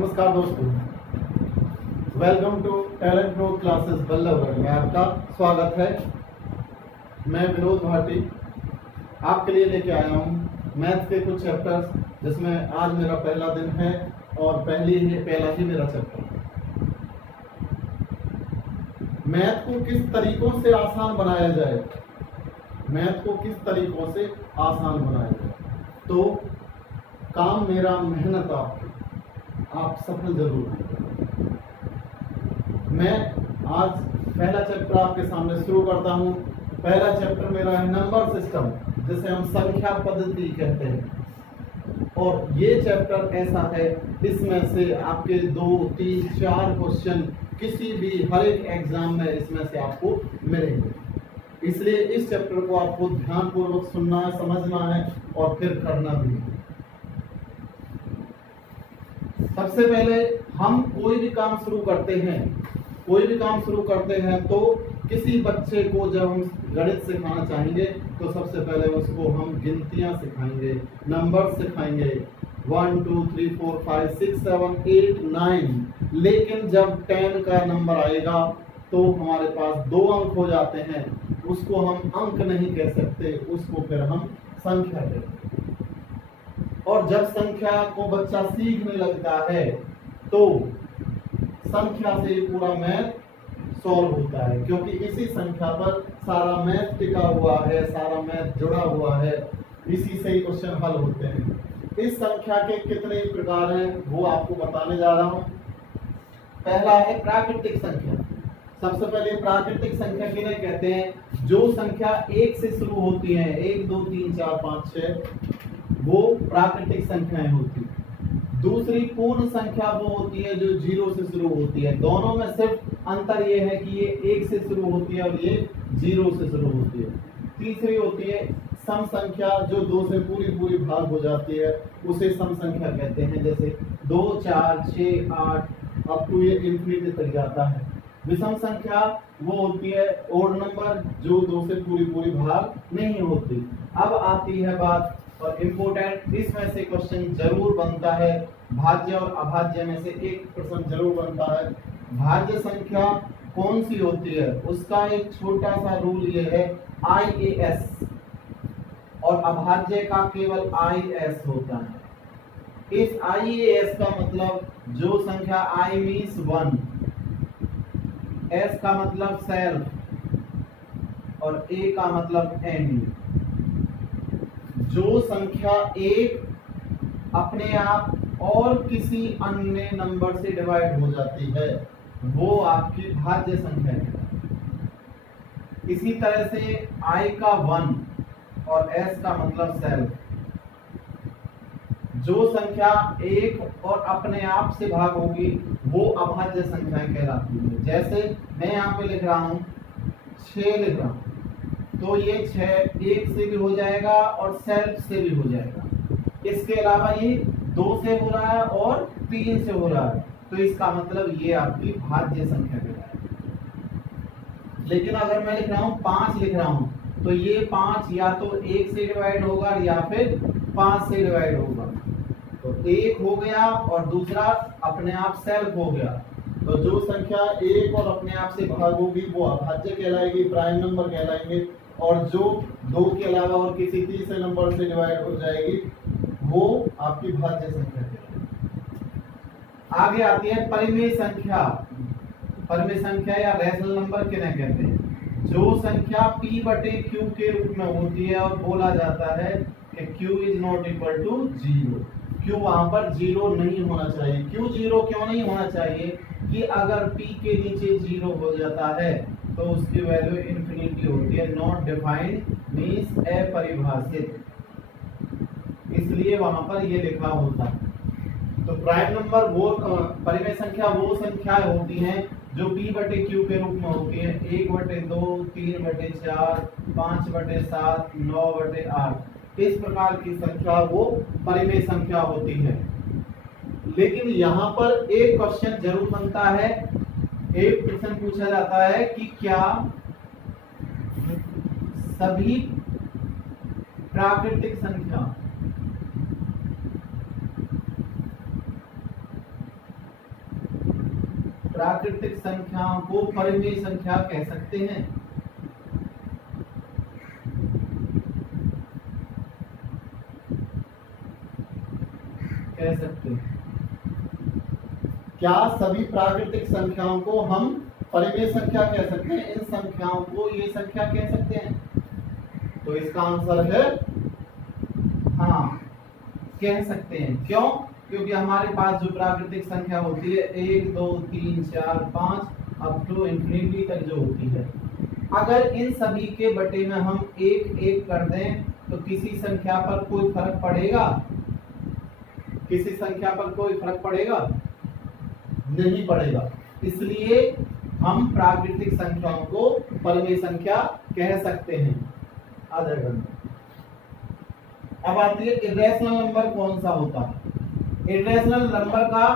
नमस्कार दोस्तों, welcome to Talent Growth Classes Ballabhgarh में आपका स्वागत है। मैं विनोद भाटी आपके लिए लेके आया हूँ मैथ्स के कुछ चैप्टर्स, जिसमें आज मेरा पहला दिन है और पहला ही मेरा चैप्टर। मैथ को किस तरीकों से आसान बनाया जाए, मैथ को किस तरीकों से आसान बनाया जाए, तो काम मेरा मेहनत आपकी, आप सफल जरूर हैं। मैं आज पहला चैप्टर आपके सामने शुरू करता हूं। पहला चैप्टर मेरा है नंबर सिस्टम, जिसे हम संख्या पद्धति कहते हैं। और ये चैप्टर ऐसा है, इसमें से आपके 2, 3, 4 क्वेश्चन किसी भी हर एक एग्जाम में इसमें से आपको मिलेंगे। इसलिए इस चैप्टर को आपको ध्यानपूर्वक सुनना है, समझना है और फिर करना भी है। सबसे पहले हम कोई भी काम शुरू करते हैं तो किसी बच्चे को जब हम गणित सिखाना चाहेंगे तो सबसे पहले उसको हम गिनतियां सिखाएंगे, नंबर सिखाएंगे 1 2 3 4 5 6 7 8 9। लेकिन जब 10 का नंबर आएगा तो हमारे पास 2 अंक हो जाते हैं, उसको हम अंक नहीं कह सकते, उसको फिर हम संख्या कहते हैं। और जब संख्या को बच्चा सीखने लगता है तो संख्या से पूरा मैथ सॉल्व होता है, क्योंकि इसी संख्या पर सारा मैथ टिका हुआ है, सारा मैथ जुड़ा हुआ है, इसी से ही क्वेश्चन हल होते हैं। इस संख्या के कितने प्रकार हैं वो आपको बताने जा रहा हूं। पहला है प्राकृतिक संख्या। सबसे पहले प्राकृतिक संख्या किन्हें कहते हैं? जो संख्या 1 से शुरू होती है, 1 2 3 4 5 6, वो प्राकृतिक संख्याएं होती है। दूसरी पूर्ण संख्या वो होती है जो 0 से शुरू होती है। दोनों में सिर्फ अंतर ये है कि ये 1 से शुरू होती है और ये 0 से शुरू होती है। तीसरी होती है सम संख्या, जो 2 से पूरी भाग हो जाती है, उसे सम संख्या कहते हैं। जैसे 2 4 6 8 अप टू ये इंफिनिटी तक जाता है। विषम संख्या वो होती है ओड नंबर, जो 2 से पूरी भाग नहीं होती। अब आती है बात और इम्पोर्टेंट, इसमें से क्वेश्चन जरूर बनता है, भाज्य और अभाज्य में से एक प्रश्न जरूर बनता है। भाज्य संख्या कौन सी होती है, उसका एक छोटा सा रूल ये है IAS, और अभाज्य का केवल IS होता है। इस IAS का मतलब जो संख्या I मीन्स 1, S का मतलब सेल्फ और A का मतलब एनी। जो संख्या 1 अपने आप और किसी अन्य नंबर से डिवाइड हो जाती है वो आपकी भाज्य संख्या है। इसी तरह से I का 1 और S का मतलब सेल्फ। जो संख्या 1 और अपने आप से भाग होगी वो अभाज्य संख्या कहलाती है। जैसे मैं यहाँ पे लिख रहा हूँ 6 लिख रहा हूँ, तो ये 6 1 से भी हो जाएगा और सेल्फ से भी हो जाएगा। इसके अलावा ये 2 से हो रहा है और 3 से हो रहा है, तो इसका मतलब ये आपकी भाज्य संख्या कहलाएगी। लेकिन अगर मैं लिख रहा हूँ 5 लिख रहा हूँ, तो ये 5 या तो 1 से डिवाइड होगा या फिर 5 से डिवाइड होगा। तो 1 हो गया और दूसरा अपने आप सेल्फ हो गया। तो जो संख्या 1 और अपने आप से भाग होगी वो अभाज्य कहलाएगी, प्राइम नंबर कहलाएंगे। और जो 2 के अलावा और किसी तीसरे नंबर से डिवाइड हो जाएगी वो आपकी भाज्य संख्या कहलाएगी। आगे आती है परिमेय संख्या। परिमेय संख्या या रैशनल नंबर किन्हें कहते हैं? जो संख्या P/Q के रूप में होती है और बोला जाता है कि Q is not equal to 0। Q वहां पर 0 नहीं होना चाहिए। Q 0 क्यों नहीं होना चाहिए? कि अगर P के नीचे 0 हो जाता है तो उसकी वैल्यू इंफिनिटी होती है। नॉट डिफाइंड मींस अपरिभाषित, इसलिए वहां पर ये लिखा होता है। तो प्राइम नंबर वो परिमेय संख्या वो संख्याएं होती हैं जो P/Q के रूप में होती है। 1/2 3/4 5/7 9/8, इस प्रकार की संख्या वो परिमेय संख्या होती है। लेकिन यहाँ पर एक क्वेश्चन जरूर बनता है, एक प्रश्न पूछा जाता है कि क्या सभी प्राकृतिक संख्या प्राकृतिक संख्याओं को परिमेय संख्या कह सकते हैं? कह सकते हैं। क्या सभी प्राकृतिक संख्याओं को हम परिमेय संख्या कह सकते हैं? इन संख्याओं को ये संख्या कह सकते हैं? तो इसका आंसर है हाँ, कह सकते हैं। क्यों? क्योंकि हमारे पास जो प्राकृतिक संख्या होती है 1 2 3 4 5 अप टू इंफिनिटी तक जो होती है, अगर इन सभी के बटे में हम एक एक कर दें तो किसी संख्या पर कोई फर्क पड़ेगा? किसी संख्या पर कोई फर्क पड़ेगा? नहीं पड़ेगा। इसलिए हम प्राकृतिक संख्याओं को परिमेय संख्या कह सकते हैं। आ जाएगा। अब आती है इर्रेशनल नंबर कौन सा होता है? इर्रेशनल नंबर का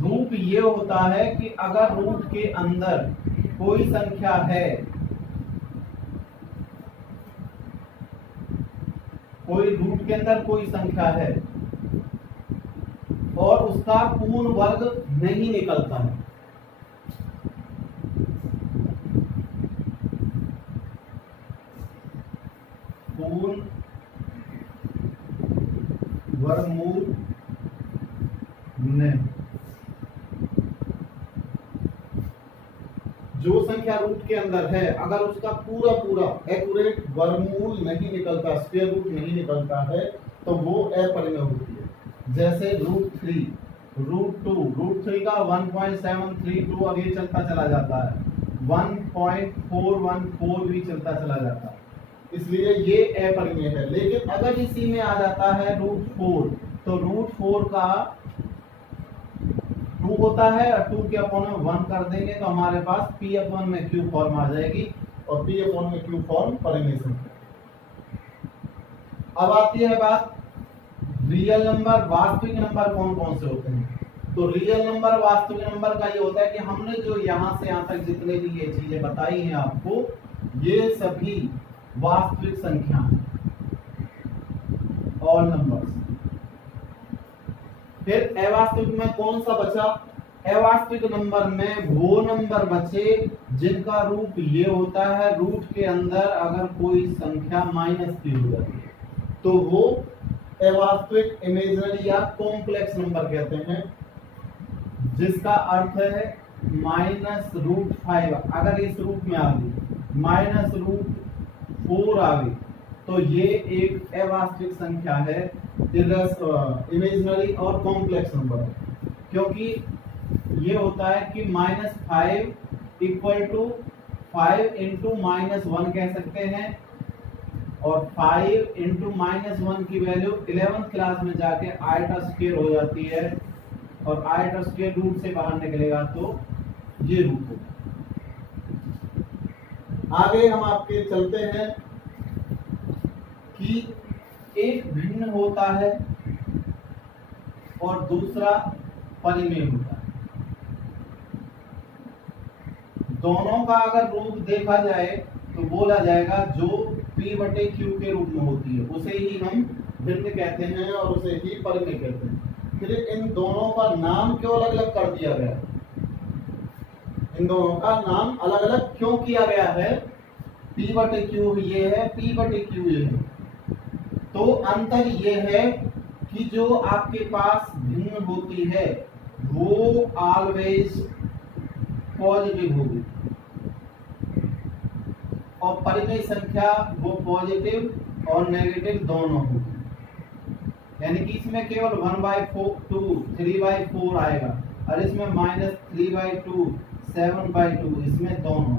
रूप ये होता है कि अगर रूट के अंदर कोई संख्या है, कोई रूट के अंदर कोई संख्या है और उसका पूर्ण वर्ग नहीं निकलता है, पूर्ण वर्गमूल नहीं, जो संख्या रूट के अंदर है अगर उसका पूरा पूरा एक्यूरेट वर्गमूल नहीं निकलता, स्क्वायर रूट नहीं निकलता है, तो वो अपरिमेय होती है। जैसे √3, √2 का 1.732 अब ये चलता चला जाता है, 1.414 भी चलता चला जाता है, इसलिए ये अपरिमेय है। लेकिन अगर इसी में आ जाता है √4, तो √4 का 2 होता है और 2 के अपॉन में 1 कर देंगे तो हमारे पास p अपॉन में q फॉर्म आ जाएगी और p अपॉन में q फॉर्म परिमेय संख्या। अब आती है बात रियल नंबर, वास्तविक नंबर कौन कौन से होते हैं? तो रियल नंबर, वास्तविक नंबर का ये होता है कि हमने जो यहाँ से यहाँ तक जितने भी ये चीजें बताई हैं आपको, ये सभी वास्तविक संख्या हैं, ऑल नंबर्स। फिर अवास्तविक में कौन सा बचा? अवास्तविक नंबर में वो नंबर बचे जिनका रूप ये होता है, रूट के अंदर अगर कोई संख्या माइनस की हो जाती है तो वो अवास्तविक, इमेजिनरी या कॉम्प्लेक्स नंबर कहते हैं, जिसका अर्थ है -√5 अगर इस रूप में आ गई, -√4 आ गई, तो ये एक अवास्तविक संख्या है, इमेजिनरी और कॉम्प्लेक्स नंबर है। क्योंकि ये होता है कि -5 = 5 × -1 कह सकते हैं, और 5 × -1 की वैल्यू 11th क्लास में जाके i² हो जाती है, और i² रूट से बाहर निकलेगा तो ये रूट होगा। आगे हम आपके चलते हैं कि एक भिन्न होता है और दूसरा परिमेय होता है। दोनों का अगर रूप देखा जाए तो बोला जाएगा जो p/q के रूप में होती है उसे ही हम भिन्न कहते हैं और उसे ही परिमेय कहते हैं। फिर इन दोनों का नाम क्यों अलग अलग कर दिया गया? इन दोनों का नाम अलग अलग क्यों किया गया है? p/q ये है, p/q ये है। तो अंतर ये है कि जो आपके पास भिन्न होती है वो ऑलवेज पॉजिटिव होगी, और परिमेय संख्या वो पॉजिटिव और नेगेटिव दोनों होगी। यानी कि इसमें केवल 1/2 3/4 आएगा, और इसमें -3/2 7/2, इसमें दोनों।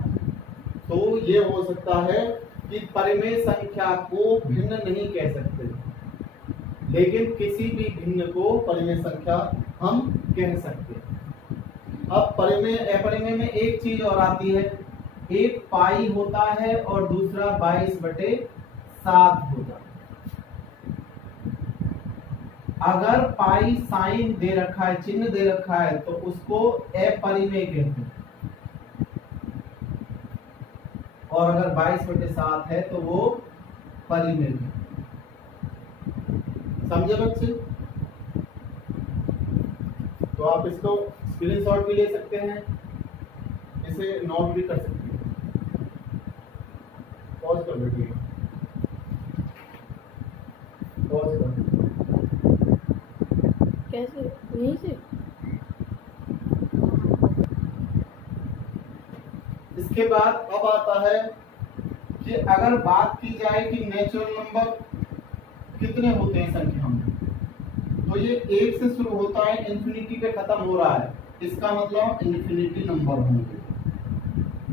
तो ये हो सकता है कि परिमेय संख्या को भिन्न नहीं कह सकते, लेकिन किसी भी भिन्न को परिमेय संख्या हम कह सकते हैं। अब परिमेय अपरिमेय में एक चीज और आती है, एक पाई होता है और दूसरा 22/7 होता है। अगर पाई साइन दे रखा है, चिन्ह दे रखा है, तो उसको अपरिमेय कहते हैं, और अगर 22/7 है तो वो परिमेय है। समझे बच्चे? तो आप इसको स्क्रीनशॉट भी ले सकते हैं, इसे नोट भी कर सकते हैं। पॉज कर लीजिए, पॉज कर। कैसे यहीं से? इसके बाद अब आता है कि अगर बात की जाए कि नेचुरल नंबर कितने होते हैं संख्या में, तो ये 1 से शुरू होता है, इंफिनिटी पे खत्म हो रहा है, इसका मतलब इन्फिनिटी नंबर होंगे।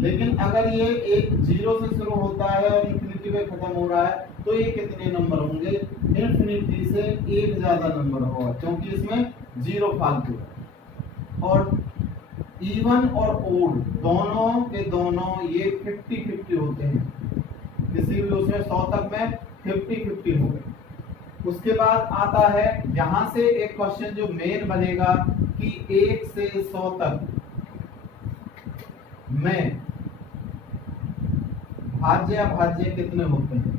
लेकिन अगर ये एक 0 से शुरू होता है और इंफिनिटी पे खत्म हो रहा है, तो ये कितने नंबर होंगे? इंफिनिटी से एक ज्यादा नंबर होगा, क्योंकि इसमें 0 फालतू है। और इवन और ओड दोनों के दोनों ये 50-50 होते हैं, किसी भी उसमें 100 तक में 50-50 हो गए। उसके बाद आता है यहां से एक क्वेश्चन जो मेन बनेगा कि 1 से 100 तक में भाज्य अभाज्य कितने होते हैं।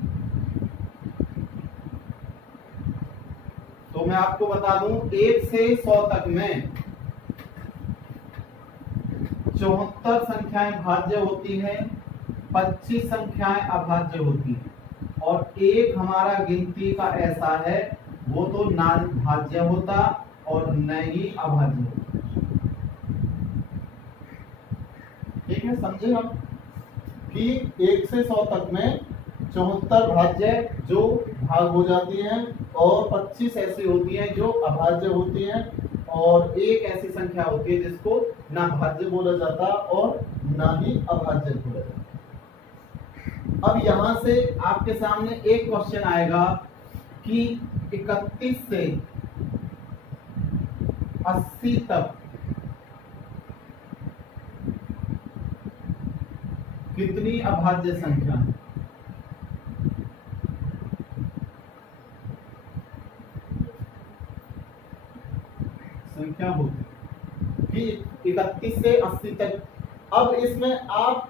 तो मैं आपको बता दूं, 1 से 100 तक में 74 संख्याएं भाज्य होती हैं, 25 संख्याएं अभाज्य होती हैं, और एक हमारा गिनती का ऐसा है वो तो ना भाज्य होता और न ही अभाज्य होता। ठीक है, समझे हम कि 1 से 100 तक में 74 भाज्य जो भाग हो जाती हैं और 25 ऐसी होती हैं जो अभाज्य होती हैं, और एक ऐसी संख्या होती है जिसको ना भाज्य बोला जाता और ना ही अभाज्य बोला जाता। अब यहां से आपके सामने एक क्वेश्चन आएगा कि 31 से 80 तक कितनी अभाज्य संख्या है? संख्या होती कि 31 से 80 तक। अब इसमें आप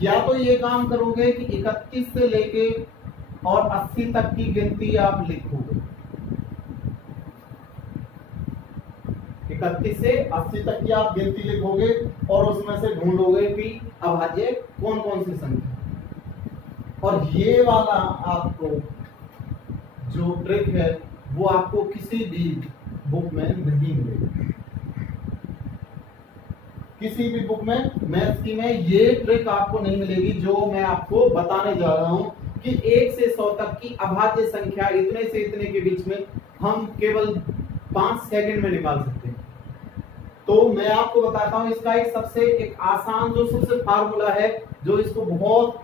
या तो ये काम करोगे कि 31 से लेके और 80 तक की गिनती आप लिखोगे, 31 से 80 तक की आप गिनती लिखोगे और उसमें से ढूंढोगे कि अभाज्य कौन कौन सी संख्या। और ये वाला आपको जो ट्रिक है वो आपको किसी भी बुक में नहीं मिलेगी, किसी भी बुक में मैथ्स की में ये ट्रिक आपको नहीं मिलेगी जो मैं आपको बताने जा रहा हूं कि 1 से 100 तक की अभाज्य संख्या इतने से इतने के बीच में हम केवल 5 सेकंड में निकाल सकते हैं। तो मैं आपको बताता हूं इसका एक आसान जो सबसे फार्मूला है जो इसको बहुत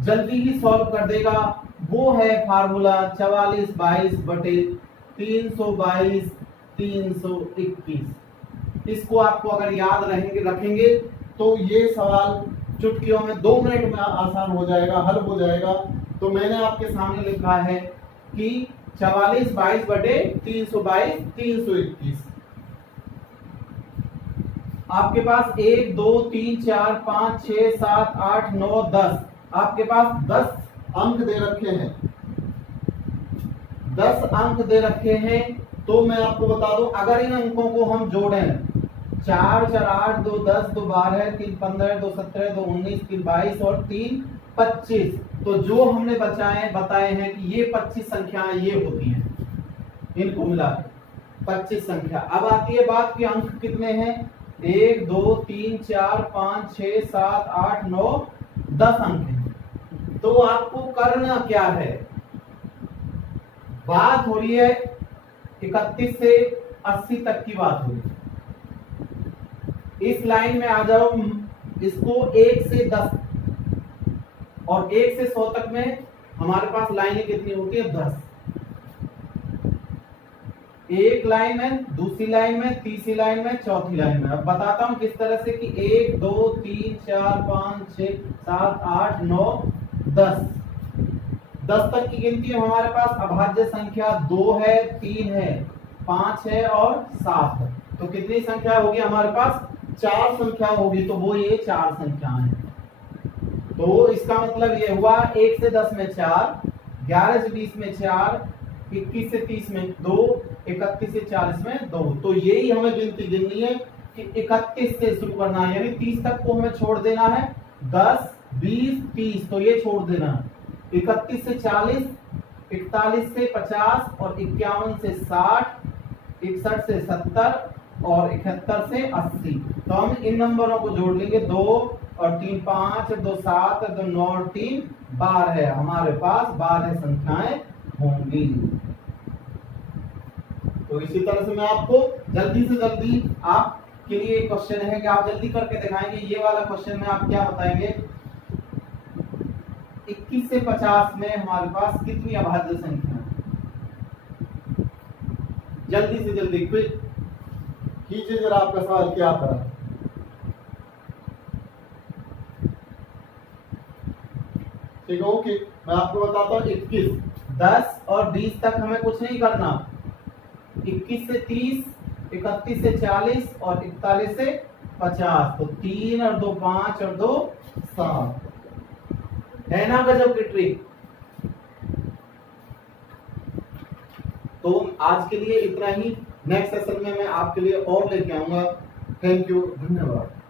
जल्दी ही सॉल्व कर देगा, वो है फार्मूला 44/22 बटे 322 321। इसको आपको अगर याद रखेंगे तो ये सवाल चुटकियों में 2 मिनट में आसान हो जाएगा, हल हो जाएगा। तो मैंने आपके सामने लिखा है कि 44/22 बटे 322 321। आपके पास 1 2 3 4 5 6 7 8 9 10, आपके पास 10 अंक दे रखे हैं, 10 अंक दे रखे हैं। तो मैं आपको बता दूं, अगर इन अंकों को हम जोड़ें, 4 4 8 2 10 2 12 3 15 2 17 2 19 3 22 और 3 25, तो जो हमने बताए हैं कि ये 25 संख्याएं ये होती हैं, इनको मिला 25 संख्या। अब आती है बात कि अंक कितने हैं, 1 2 3 4 5 6 7 8 9 10 अंक हैं। तो आपको करना क्या है, बात हो रही है 31 से 80 तक की बात हो रही है। इस लाइन में आ जाओ, इसको 1 से 10 और 1 से 100 तक में हमारे पास लाइनें कितनी होती है, 10। एक लाइन में, दूसरी लाइन में, तीसरी लाइन में, चौथी लाइन में। अब बताता हूं किस तरह से कि 1 2 3 4 5 6 7 8 9 10 तक की गिनती हमारे पास अभाज्य संख्या 2 है, 3 है, 5 है और 7 है। तो कितनी संख्या होगी हमारे पास, 4 संख्या होगी। तो वो ये 4 संख्याएं हैं। तो इसका मतलब ये हुआ 1 से 10 में 4, 11 से 20 में 4, 21 से 30 में 2, 31 से 40 में 2। तो यही हमें गिनती गिननी है कि 31 से शुरू करना है, यानी 30 तक को हमें छोड़ देना है। 10, 20, 30 तो ये छोड़ देना है। 31 से 40, 41 से 50 और 51 से 60, 61 से 70 और 71 से 80। तो हम इन नंबरों को जोड़ लेंगे। 2 और 3 5 और 2 7 और 2 9 और 3 12 है। हमारे पास 12 संख्याएं होंगी। तो इसी तरह से मैं आपको जल्दी से जल्दी आपके लिए एक क्वेश्चन है कि आप जल्दी करके दिखाएंगे। ये वाला क्वेश्चन में आप क्या बताएंगे, 21 से 50 में हमारे पास कितनी अभाज्य संख्या है? जल्दी से जल्दी क्विक कीजिए जरा, आपका सवाल क्या था। ठीक है, ओके, मैं आपको बताता हूँ। 21, 10 और 20 तक हमें कुछ नहीं करना। 21 से 30, 31 से 40 और 41 से 50। तो 3 और 2 5 और 2 7 है ना, गजब की ट्रिक। तो आज के लिए इतना ही। नेक्स्ट सेशन में मैं आपके लिए और लेके आऊंगा। थैंक यू, धन्यवाद।